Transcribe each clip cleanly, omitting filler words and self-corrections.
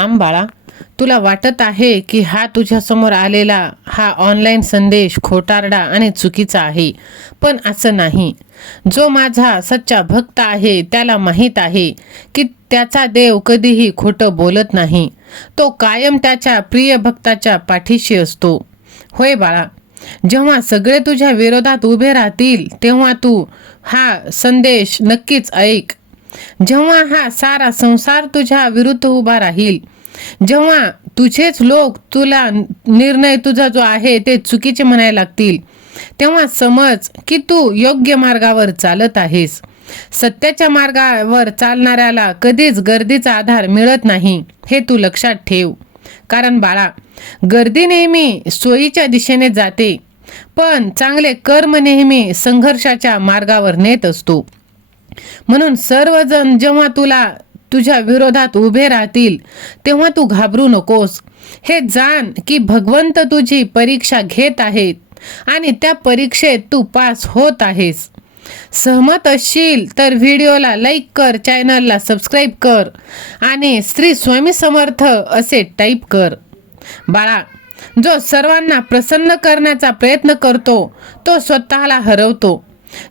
थांब बाळा, तुला वाटत आहे की हा तुझ्यासमोर आलेला हा ऑनलाईन संदेश खोटारडा आणि चुकीचा आहे, पण असं नाही. जो माझा सच्चा भक्त आहे त्याला माहीत आहे की त्याचा देव कधीही खोटं बोलत नाही. तो कायम त्याच्या प्रिय भक्ताच्या पाठीशी असतो. होय बाळा, जेव्हा सगळे तुझ्या विरोधात उभे राहतील तेव्हा तू हा संदेश नक्कीच ऐक. जेव्हा हा सारा संसार तुझ्या विरुद्ध उभा राहील, जेव्हा तुझेच लोक तुला निर्णय तुझा जो आहे ते चुकीचे म्हणायला लागतील, तेव्हा समज की तू योग्य मार्गावर चालत आहेस. सत्याच्या मार्गावर चालणाऱ्याला कधीच गर्दीचा आधार मिळत नाही, हे तू लक्षात ठेव. कारण बाळा, गर्दी नेहमी सोयीच्या दिशेने जाते, पण चांगले कर्म नेहमी संघर्षाच्या मार्गावर नेत असतो. म्हणून सर्वजण जेव्हा तुझ्या विरोधात उभे राहतील तेव्हा तू घाबरू नकोस. हे जाण की भगवंत तुझी परीक्षा घेत आहेत आणि त्या परीक्षेत तू पास होत आहेस. सहमत असशील तर व्हिडिओला लाईक कर, चॅनलला सबस्क्राईब कर आणि श्री स्वामी समर्थ असे टाईप कर. बाळा, जो सर्वांना प्रसन्न करण्याचा प्रयत्न करतो तो स्वतःला हरवतो.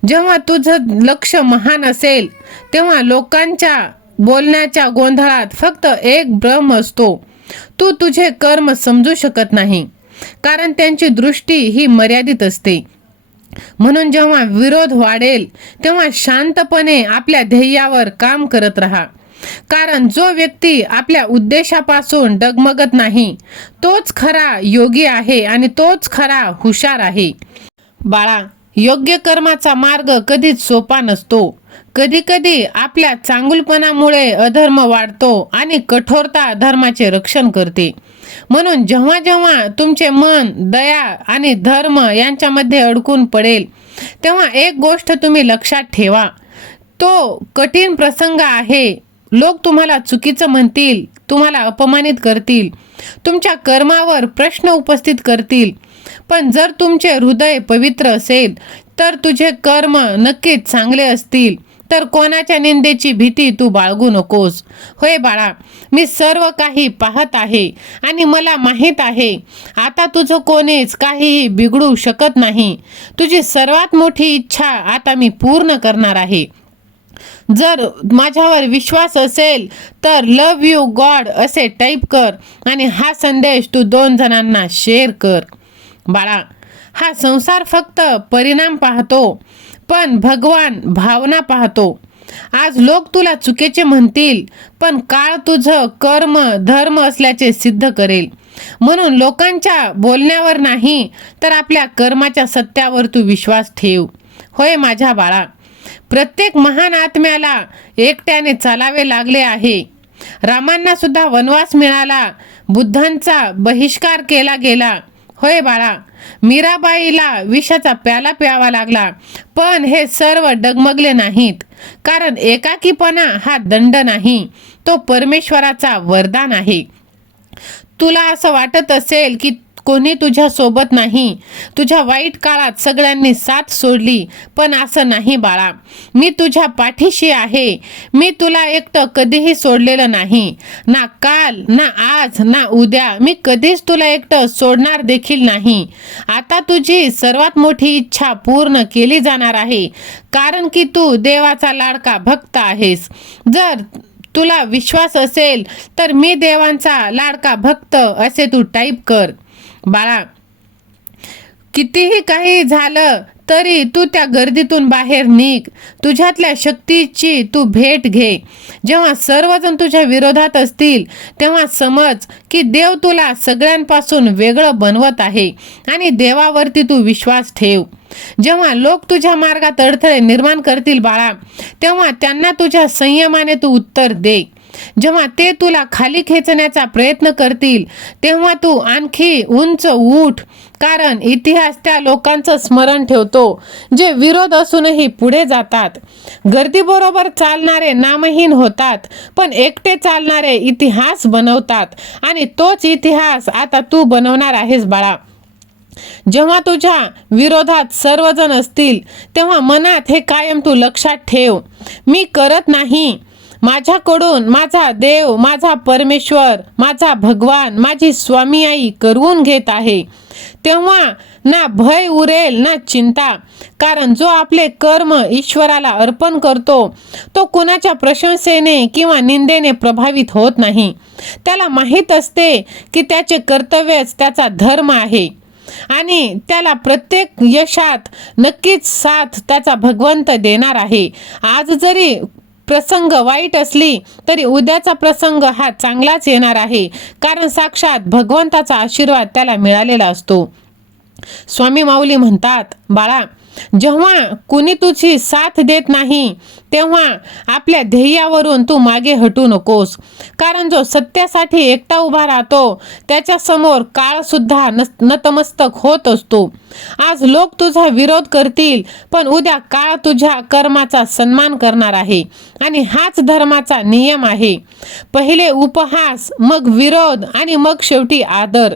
जेव्हा तुझं लक्ष महान असेल तेव्हा लोकांच्या बोलण्याच्या गोंधळात फक्त एक भ्रम असतो. तू तुझे कर्म समजू शकत नाही, कारण त्यांची दृष्टी ही मर्यादित असते. म्हणून जेव्हा विरोध वाढेल तेव्हा शांतपणे आपल्या ध्येयावर काम करत राहा. कारण जो व्यक्ती आपल्या उद्देशापासून डगमगत नाही तोच खरा योगी आहे आणि तोच खरा हुशार आहे. बाळा, योग्य कर्माचा मार्ग कधीच सोपा नसतो. कधी कधी आपल्या चांगुलपणामुळे अधर्म वाढतो आणि कठोरता धर्माचे रक्षण करते. म्हणून जेव्हा जेव्हा तुमचे मन दया आणि धर्म यांच्यामध्ये अडकून पडेल तेव्हा एक गोष्ट तुम्ही लक्षात ठेवा, तो कठीण प्रसंग आहे. लोक तुम्हाला चुकीचं म्हणतील, तुम्हाला अपमानित करतील, तुमच्या कर्मावर प्रश्न उपस्थित करतील, पण जर तुमचे हृदय पवित्र असेल तर तुझे कर्म नक्कीच चांगले असतील. तर कोणाच्या निंदेची भीती तू बाळगू नकोस. होय बाळा, मी सर्व काही पाहत आहे आणि मला माहीत आहे आता तुझं कोणीच काहीही बिघडू शकत नाही. तुझी सर्वात मोठी इच्छा आता मी पूर्ण करणार आहे. जर माझ्यावर विश्वास असेल तर लव यू गॉड असे टाईप कर आणि हा संदेश तू 2 जणांना शेअर कर. बाळा, हा संसार फक्त परिणाम पाहतो, पण भगवान भावना पाहतो. आज लोक तुला चुकीचे म्हणतील, पण काळ तुझं कर्म धर्म असल्याचे सिद्ध करेल. म्हणून लोकांच्या बोलण्यावर नाही तर आपल्या कर्माच्या सत्यावर तू विश्वास ठेव. होय माझ्या बाळा, प्रत्येक महान आत्म्याला एकट्याने चालावे लागले आहे. रामांना सुद्धा वनवास मिळाला, बुद्धांचा बहिष्कार केला गेला. होय बाळा, मीराबाईला विषाचा प्याला प्यावा लागला, पण हे सर्व डगमगले नाहीत. कारण एकाकीपणा हा दंड नाही, तो परमेश्वराचा वरदान आहे. तुला असं वाटत असेल की कोणी तुझ्या सोबत नाही, तुझ्या वाईट काळात सगळ्यांनी साथ सोडली, पण असं नाही बाळा. मी तुझ्या पाठीशी आहे. मी तुला एकटं कधीही सोडलेलं नाही. ना काल, ना आज, ना उद्या. मी कधीच तुला एकटं सोडणार देखील नाही. आता तुझी सर्वात मोठी इच्छा पूर्ण केली जाणार आहे, कारण की तू देवाचा लाडका भक्त आहेस. जर तुला विश्वास असेल तर मी देवांचा लाडका भक्त असे तू टाईप कर. बाळा, कितीही काही झालं तरी तू त्या गर्दीतून बाहेर निघ. तुझ्यातल्या शक्तीची तू भेट घे. जेव्हा सर्वजण तुझ्या विरोधात असतील तेव्हा समज की देव तुला सगळ्यांपासून वेगळं बनवत आहे आणि देवावरती तू विश्वास ठेव. जेव्हा लोक तुझ्या मार्गात अडथळे निर्माण करतील बाळा, तेव्हा त्यांना तुझ्या संयमाने तू उत्तर दे. जेव्हा ते तुला खाली खेचण्याचा प्रयत्न करतील तेव्हा तू आणखी उंच उठ. कारण इतिहास त्या लोकांचं स्मरण ठेवतो जे विरोध असूनही पुढे जातात. गर्दीबरोबर चालणारे नामहीन होतात, पण एकटे चालणारे इतिहास बनवतात आणि तोच इतिहास आता तू बनवणार आहेस बाळा. जेव्हा तुझ्या विरोधात सर्वजण असतील तेव्हा मनात हे कायम तू लक्षात ठेव, मी करत नाही, माझ्याकडून माझा देव, माझा परमेश्वर, माझा भगवान, माझी स्वामी आई करवून घेत आहे, तेव्हा ना भय उरेल ना चिंता. कारण जो आपले कर्म ईश्वराला अर्पण करतो तो कुणाच्या प्रशंसेने किंवा निंदेने प्रभावित होत नाही. त्याला माहीत असते की त्याचे कर्तव्यच त्याचा धर्म आहे आणि त्याला प्रत्येक यशात नक्कीच साथ त्याचा भगवंत देणार आहे. आज जरी प्रसंग वाईट असली तरी उद्याचा प्रसंग हा चांगलाच येणार आहे, कारण साक्षात भगवंताचा आशीर्वाद त्याला मिळालेला असतो. स्वामी माऊली म्हणतात, बाळा, जेव्हा कुणी तुझी साथ देत नाही तेव्हा आपल्या ध्येयावरून तू मागे हटू नकोस. कारण जो सत्यासाठी एकटा उभा राहतो त्याच्या समोर काळ सुद्धा नतमस्तक होत असतो. आज लोक तुझा विरोध करतील, पण उद्या काळ तुझ्या कर्माचा सन्मान करणार आहे आणि हाच धर्माचा नियम आहे. पहिले उपहास, मग विरोध आणि मग शेवटी आदर.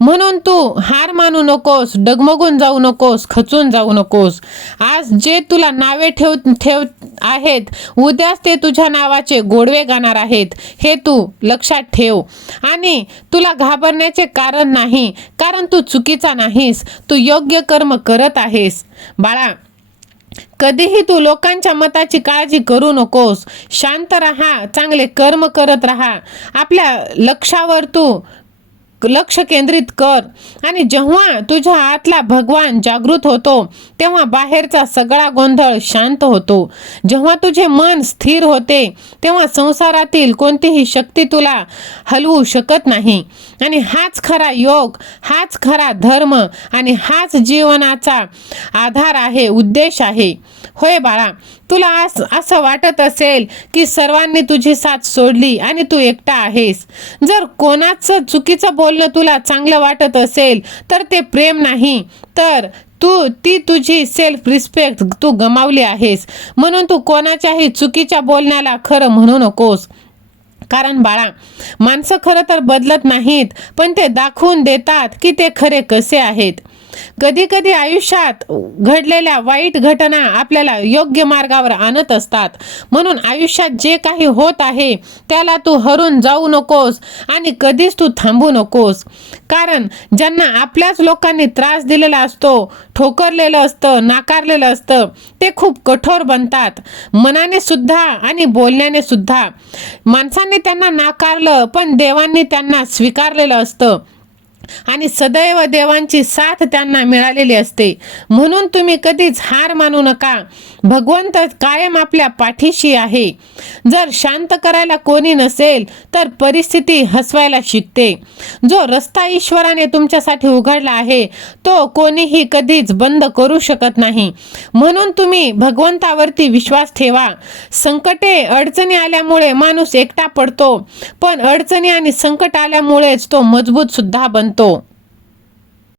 म्हणून तू हार मानू नकोस, डगमगून जाऊ नकोस, खचून जाऊ नकोस. आज जे तुला नावे ठेव आहेत, उद्याच ते तुझ्या नावाचे गोडवे गाणार आहेत, हे तू लक्षात ठेव. आणि तुला घाबरण्याचे कारण नाही, कारण तू चुकीचा नाहीस, तू योग्य कर्म करत आहेस. बाळा, कधीही तू लोकांच्या मताची काळजी करू नकोस. शांत राहा, चांगले कर्म करत राहा, आपल्या लक्ष्यावर तू लक्ष केंद्रित कर. आणि जेव्हा तुझ्या आतला भगवान जागृत होतो तेव्हा बाहेरचा सगळा गोंधळ शांत होतो. जेव्हा तुझे मन स्थिर होते तेव्हा संसारातील कोणतीही शक्ती तुला हलवू शकत नाही. आणि हाच खरा योग, हाच खरा धर्म आणि हाच जीवनाचा आधार आहे, उद्देश आहे. होय बाळा, तुला असं वाटत असेल की सर्वांनी तुझी साथ सोडली आणि तू एकटा आहेस. जर कोणाचं चुकीचं बोलणं तुला चांगलं वाटत असेल तर ते प्रेम नाही, तर ती तुझी सेल्फ रिस्पेक्ट तू गमावली आहेस. म्हणून तू कोणाच्याही चुकीच्या बोलण्याला खरं म्हणू नकोस. कारण बाळा, माणसं खरं तर बदलत नाहीत, पण ते दाखवून देतात की ते खरे कसे आहेत. कधी कधी आयुष्यात घडलेल्या वाईट घटना आपल्याला योग्य मार्गावर आणत असतात. म्हणून आयुष्यात जे काही होत आहे त्याला तू हरून जाऊ नकोस आणि कधीच तू थांबू नकोस. कारण ज्यांना आपल्याच लोकांनी त्रास दिलेला असतो, ठोकरलेलं असतं, नाकारलेलं असतं, ते खूप कठोर बनतात, मनाने सुद्धा आणि बोलण्याने सुद्धा. माणसांनी त्यांना नाकारलं, पण देवांनी त्यांना स्वीकारलेलं असतं आणि सदैव देवांची साथ त्यांना मिळालेली असते. म्हणून तुम्ही कधीच हार मानू नका. भगवंत कायम आपल्या पाठीशी आहे. जर शांत करायला कोणी नसेल तर परिस्थिती हसवायला शिकते. जो रस्ता ईश्वराने तुमच्यासाठी उघडला आहे तो कोणीही कधीच बंद करू शकत नाही. म्हणून तुम्ही भगवंतावरती विश्वास ठेवा. संकटे अडचणी आल्यामुळे माणूस एकटा पडतो, पण अडचणी आणि संकट आल्यामुळेच तो मजबूत सुद्धा बनतो.